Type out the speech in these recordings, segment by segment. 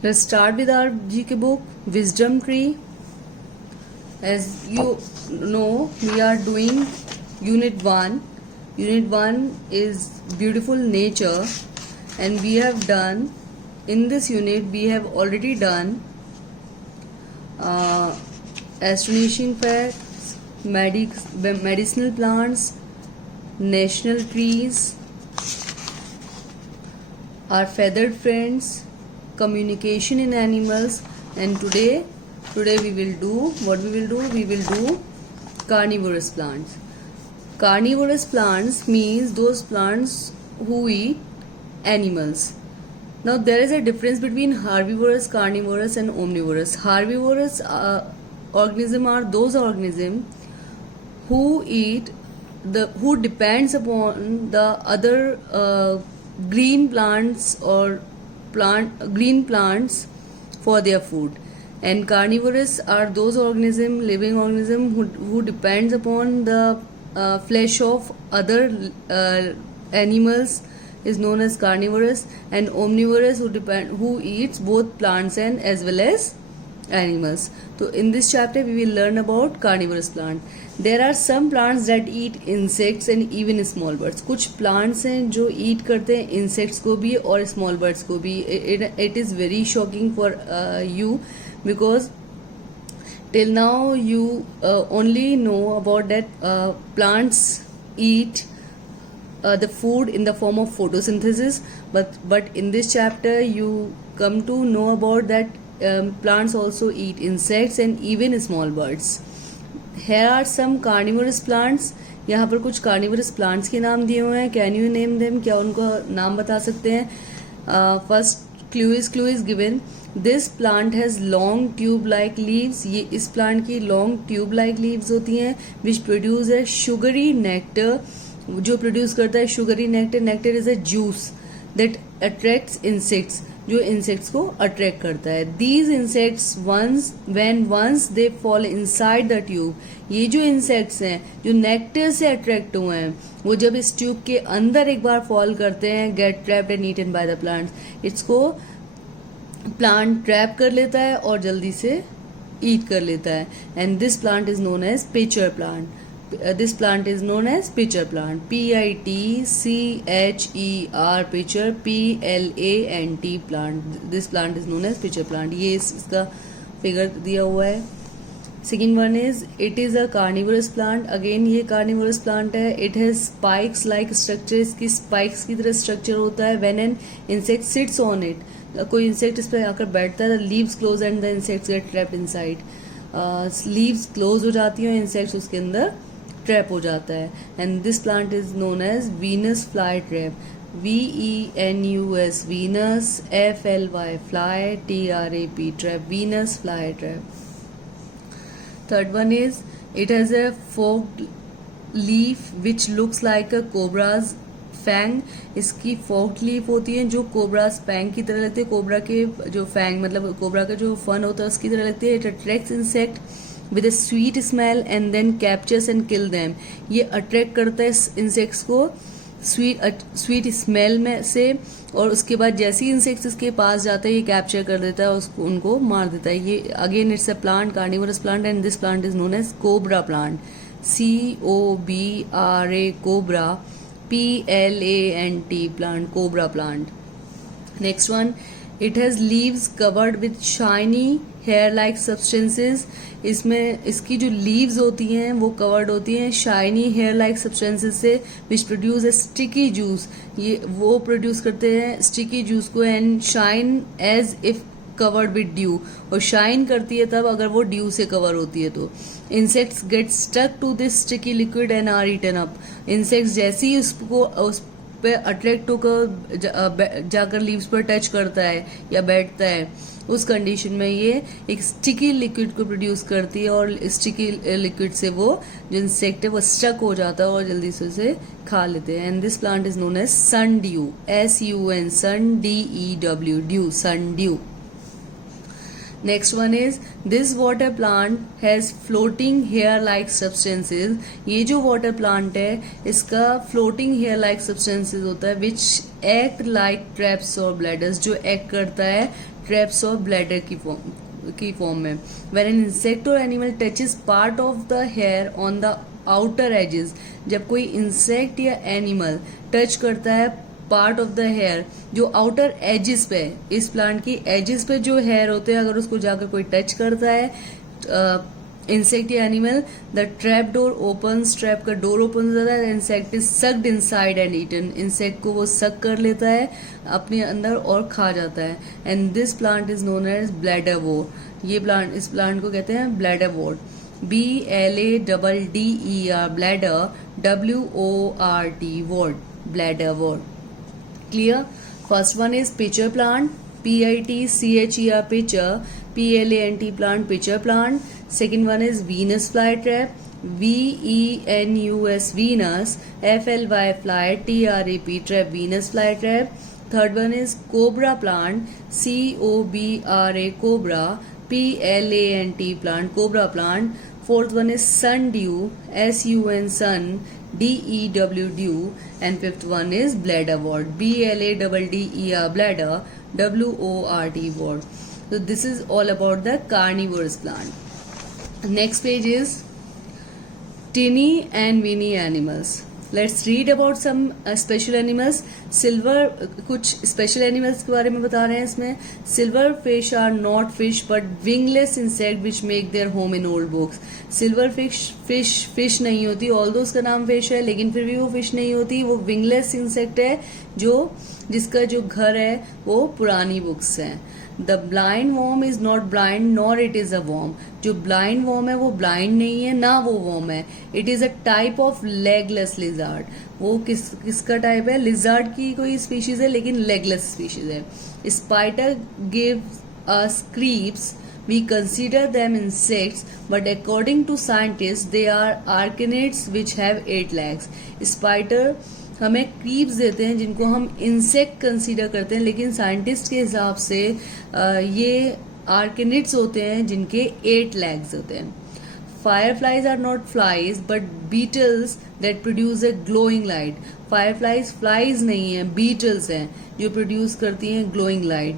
Let's start with our GK book, Wisdom Tree. As you know, we are doing Unit 1. Unit 1 is Beautiful Nature, and we have done, in this unit, we have already done astonishing facts, medicinal plants, national trees, our feathered friends, communication in animals, and today we will do carnivorous plants. Carnivorous plants means those plants who eat animals. Now there is a difference between herbivorous, carnivorous and omnivorous. Herbivorous organisms are those organisms who depends upon the other green plants or green plants for their food, and carnivorous are those living organisms who depends upon the flesh of other animals is known as carnivorous, and omnivorous who eats both plants and as well as animals. So in this chapter we will learn about carnivorous plant. There are some plants that eat insects and even small birds. कुछ plants हैं जो eat करते हैं insects को भी और small birds को भी. It is very shocking for you because till now you only know about that plants eat the food in the form of photosynthesis, but in this chapter you come to know about that plants also eat insects and even small birds. Here are some carnivorous plants. यहाँ पर कुछ carnivorous plants के नाम दिए हुए हैं. Can you name them? क्या उनको नाम बता सकते हैं? First clue is given. This plant has long tube-like leaves. ये इस plant की long tube-like leaves होती हैं, which produce a sugary nectar. जो produce करता है sugary nectar. Nectar is a juice that attracts insects. जो इंसेक्ट्स को अट्रैक्ट करता है. These insects once they fall inside the tube, ये जो इंसेक्ट्स हैं जो नेक्टर से अट्रैक्ट हुए हैं वो जब इस ट्यूब के अंदर एक बार फॉल करते हैं, get trapped and eaten by the plants. इसको प्लांट ट्रैप कर लेता है और जल्दी से ईट कर लेता है. And this plant is known as pitcher plant. This plant is known as pitcher plant. Pitcher, pitcher, plant. This plant is known as pitcher plant. ये इसका फिगर दिया हुआ है. Second one is it is a carnivorous plant. Again ये carnivorous plant है. It has spikes like structure. इसकी spikes की तरह structure होता है. When an insect sits on it, कोई insect इस पर आकर बैठता है, the leaves close and the insects get trapped inside. Leaves close हो जाती हैं और insects उसके अंदर ट्रैप हो जाता है. And this plant is known as Venus fly trap. VENUS Venus, FLY fly, TRAP trap, Venus fly trap. Third one is it has a forked leaf which looks like a cobra's fang. इसकी forked leaf होती है जो cobras Fang की तरह लगती है. Cobra के जो फैंग मतलब कोबरा का जो फन होता है उसकी तरह लगती है. It attracts insect with a sweet smell and then captures and kill them. ये अट्रैक्ट करता है इंसेक्ट्स को स्वीट स्मेल में से, और उसके बाद जैसे ही इंसेक्ट्स इसके पास जाता है ये कैप्चर कर देता है और उनको मार देता है. ये again it's a plant, carnivorous plant, and this plant is known as cobra plant. COBRA cobra, PLANT plant, cobra plant. Next one, it has leaves covered with shiny hair like substances. इसमें इसकी जो leaves होती हैं वो covered होती हैं shiny hair like substances से, which produce a sticky juice. ये वो प्रोड्यूस करते हैं स्टिकी जूस को, and shine as if covered with dew. और शाइन करती है तब अगर वो ड्यू से कवर होती है तो. Insects get stuck to this sticky liquid and are eaten up. Insects जैसे ही उस पे अट्रैक्ट होकर जाकर लीव्स पर टच करता है या बैठता है, उस कंडीशन में ये एक स्टिकी लिक्विड को प्रोड्यूस करती है, और स्टिकी लिक्विड से वो जो इंसेक्ट है वो स्टक हो जाता है और जल्दी से उसे खा लेते हैं. And this plant is known as sundew. SUN sun DEW dew, sundew. Next one is this water plant has floating hair like substances. ये जो water plant है इसका floating hair like substances होता है which act like traps or bladders, जो act करता है traps और ब्लैडर की फॉर्म में. व्हेन एन इंसेक्ट और animal touches part of the hair on the outer edges, जब कोई इंसेक्ट या एनिमल टच करता है पार्ट ऑफ द हेयर जो आउटर एजेस पे, इस प्लांट की एजेस पे जो हेयर होते हैं, अगर उसको जाकर कोई टच करता है इंसेक्ट या animal, the trap door opens, trap का डोर ओपन हो जाता है, insect is sucked inside and eaten, insect को वो सक कर लेता है अपने अंदर और खा जाता है. And this plant is known as bladderwort. ये प्लांट, इस प्लांट को कहते हैं bladderwort. BLADDER, bladder, WORT, wort, bladderwort. Clear? First one is pitcher plant, PITCHER, pitcher, PLANT plant, pitcher plant. Second one is Venus flytrap, VENUS, Venus, FLY, fly, TRAP, trap, Venus flytrap. Third one is cobra plant, COBRA, cobra, PLANT plant, cobra plant. Fourth one is sundew, SUN, sun, DEW, dew. And fifth one is bladder wort, BLADDER, bladder, WORT, wort. So this is all about the carnivorous plant. Next page is tinny and weeny animals. Let's read about some special animals. Silver, कुछ special animals के बारे में बता रहे हैं इसमें. Silver fish are not fish but wingless insect which make their home in old books. Silver fish नहीं होती, although उसका नाम fish है लेकिन फिर भी वो fish नहीं होती. वो wingless insect है जिसका जो घर है वो पुरानी बुक्स हैं. The blind worm is not blind nor it is a worm. जो ब्लाइंड वॉर्म है वो ब्लाइंड नहीं है ना वो वॉर्म है. It is a type of legless lizard. वो किसका टाइप है? लिजार्ड की कोई स्पीशीज है लेकिन लेगलेस स्पीशीज है. Spider give us creeps. We consider them insects, but according to scientists, they are arachnids which have 8 legs. Spider हमें creeps देते हैं जिनको हम इंसेक्ट कंसीडर करते हैं, लेकिन साइंटिस्ट के हिसाब से ये आर्केनिड्स होते हैं जिनके 8 लेग्स होते हैं. Fireflies are not flies but beetles that produce a glowing light. Fireflies flies नहीं है, बीटल्स हैं जो प्रोड्यूस करती हैं glowing light.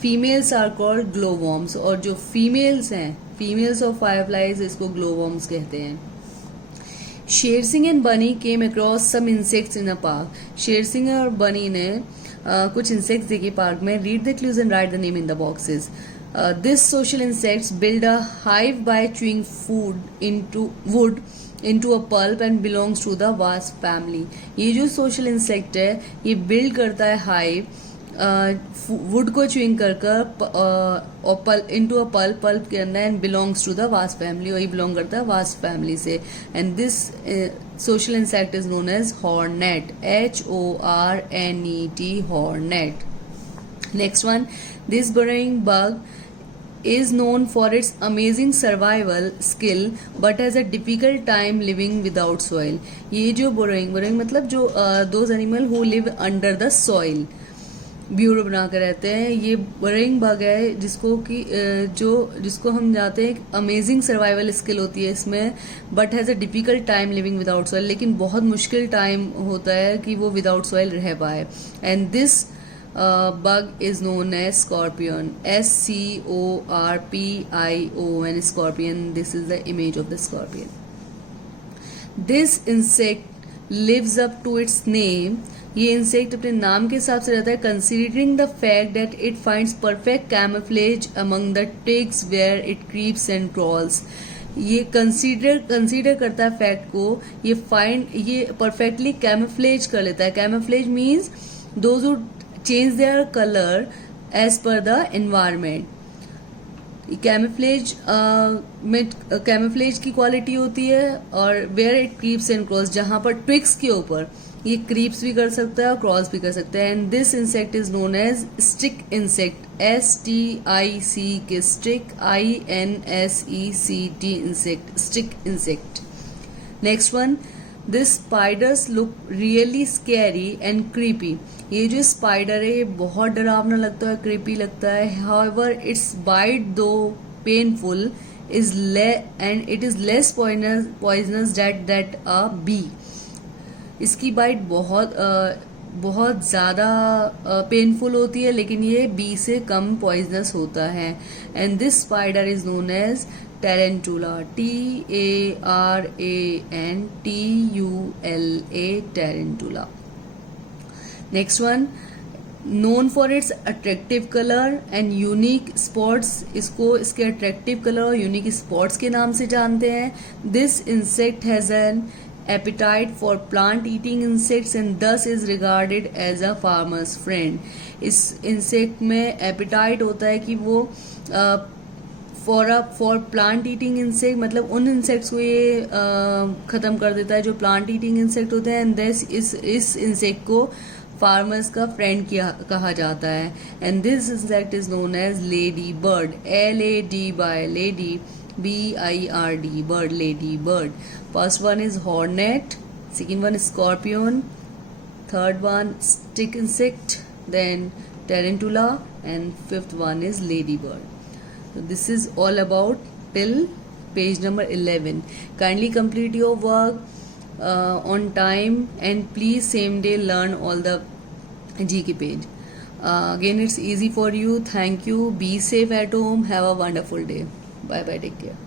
Females are called glowworms, और जो फीमेल्स हैं, फीमेल्स ऑफ फायरफ्लाइज, इसको ग्लोवॉर्म्स कहते हैं. शेर सिंह एंड बनी केम अक्रॉस सम इंसेक्ट्स इन अ पार्क. शेर सिंह और बनी ने कुछ इंसेक्ट्स देखे पार्क में. Read the clues and write the name in the boxes. This social insects build a hive by chewing wood into a pulp and belongs to the wasp family. ये जो social insect है ये build करता है hive wood को chewing कर into a pulp के अंदर, and belongs to the wasp family. वही बिलोंग करता है वास्प फैमिली से. And this social insect is known as hornet, HORNET, hornet. Next one, this burrowing bug is known for its amazing survival skill but has a difficult time living without soil. ये जो burrowing मतलब जो those animal who live under the soil, bureau बना कर रहते हैं. ये बरिंग bug है जिसको हम जानते हैं अमेजिंग सर्वाइवल स्किल होती है इसमें, but has a difficult time living without soil. लेकिन बहुत मुश्किल टाइम होता है कि वो विदाउट सॉइल रह पाए. And this bug is known as scorpion, SCORPION, scorpion. This is the image of the scorpion. This insect lives up to its name. ये इंसेक्ट अपने नाम के हिसाब से रहता है. Considering the fact that it finds perfect camouflage among the twigs where it creeps and crawls. ये consider करता है फैक्ट को. ये परफेक्टली कैमोफ्लेज कर लेता है. Camouflage means those who change their color as per the environment. Camouflage की quality होती है. और where it creeps and crawls, जहां पर ट्विक्स के ऊपर ये क्रीप्स भी कर सकता है और क्रॉल्स भी कर सकता है. And this insect is known as stick insect, STIC, stick, INSECT, insect, stick insect. Next one, this spiders look really scary and creepy. ये जो स्पाइडर है ये बहुत डरावना लगता है, क्रीपी लगता है. However its bite though painful is and it is less poisonous that a bee. इसकी बाइट बहुत बहुत ज़्यादा पेनफुल होती है, लेकिन ये बी से कम पॉइजनस होता है. And this spider is known as tarantula. TARANTULA, tarantula. Next one, known for its attractive colour and unique spots. इसको इसके अट्रैक्टिव कलर और यूनिक स्पॉट्स के नाम से जानते हैं. This insect has an appetite for plant eating insects and thus is regarded as a farmer's friend. इस insect में एपिटाइट होता है कि वो फॉर प्लांट ईटिंग इंसेक्ट, मतलब उन इंसेक्ट्स को ये ख़त्म कर देता है जो प्लांट ईटिंग इंसेक्ट होते हैं. एंड दिस इस इंसेक्ट को फार्मर्स का फ्रेंड कहा जाता है. And this insect is known as ladybird. LADY, BIRD, bird, lady bird. First one is hornet, second one is scorpion, third one stick insect, then tarantula, and fifth one is ladybird. So this is all about till page number 11. Kindly complete your work on time and please same day learn all the GK page. Again, it's easy for you. Thank you. Be safe at home. Have a wonderful day. Bye bye. Take care.